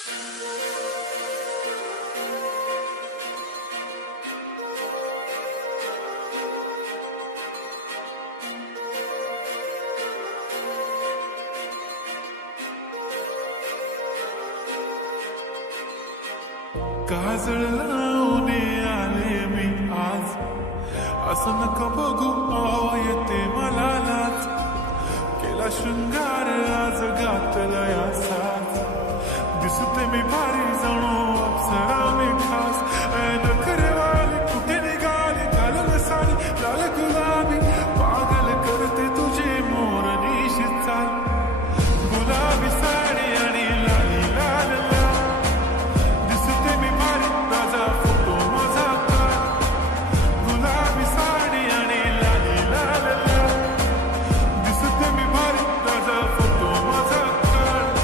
काजळ लावून आले मी आज, असं नका बघू येते मला लाज. केला शृंगार आज घातला या साज, दिसते मी भारी जणू अप्सरा मी खास. नखरेवाली कुठे निघाली घालून साडी लाल गुलाबी, पागल करते तुझे मोरनीशी चाल. गुलाबी साडी आणि लाली लाल लाल, दिसते मी भारी ताजा फोटो माझा काढ. गुलाबी साडी आणि लाली लाल लाल, दिसते मी भारी ताजा फोटो माझा काढ.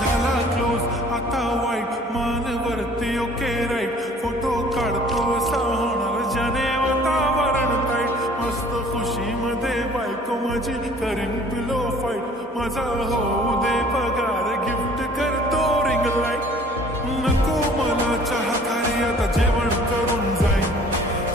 झाला क्लोज आता वाईट, मानवरती ओके राईट. फोटो काढतो असा होणार ज्याने वातावरण टाईट. मस्त खुशीमध्ये बायको माझी करीन पिलो फाईट. माझा होऊ दे पगार गिफ्ट करतो रिंग लाईट. नको मला चहा खारी आता जेवण करून जाईन.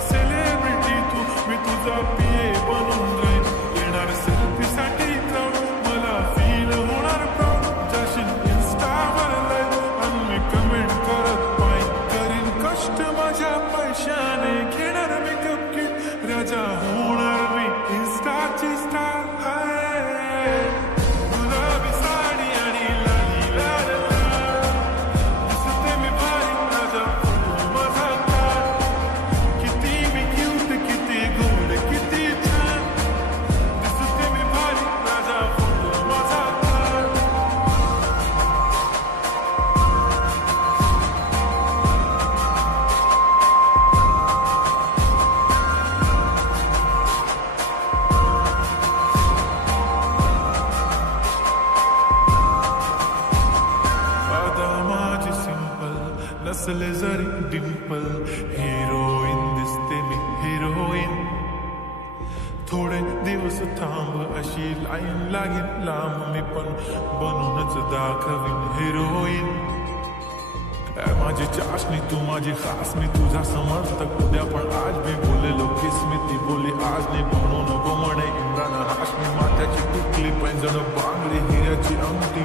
सेलिब्रिटी तू मी तुझा पिये बनून जाईन. येणार सेल्फी साठी क्राऊड, मला फील होणार प्राऊड. जाशील इन्स्टावर लाईव्ह आणि मी कमेंट करत पाहिन. करीन कष्ट माझ्या पैशाने, घेणार मेकअप किट. राजा होणार मी इन्स्टाची स्टार. गुलाबी साडी आणि लाली लाल लाल, दिसते मी भारी ताजा फोटो माझा काढ. किती मी क्यूट, किती गोड, किती छान, दिसते मी भारी ताजा फोटो माझा काढ. आता माझी सिंपल नसले जरी डिंपल, हिरोईन दिसते मी हिरोईन. थोडे दिवस थांब अशी लाईन लागेल लांब, मी पण बनूनच दाखवीन हिरोईन. माझी चाशनी तू माझी खास, मी तुझा समर्थक उद्या पण आज मी बोलेलो किस मी ती बोली आज नाही. म्हणून नको म्हणे इम्रान हाशमी, माथ्याची टिकली पैंजण बांगडी हिऱ्याची अंगठी.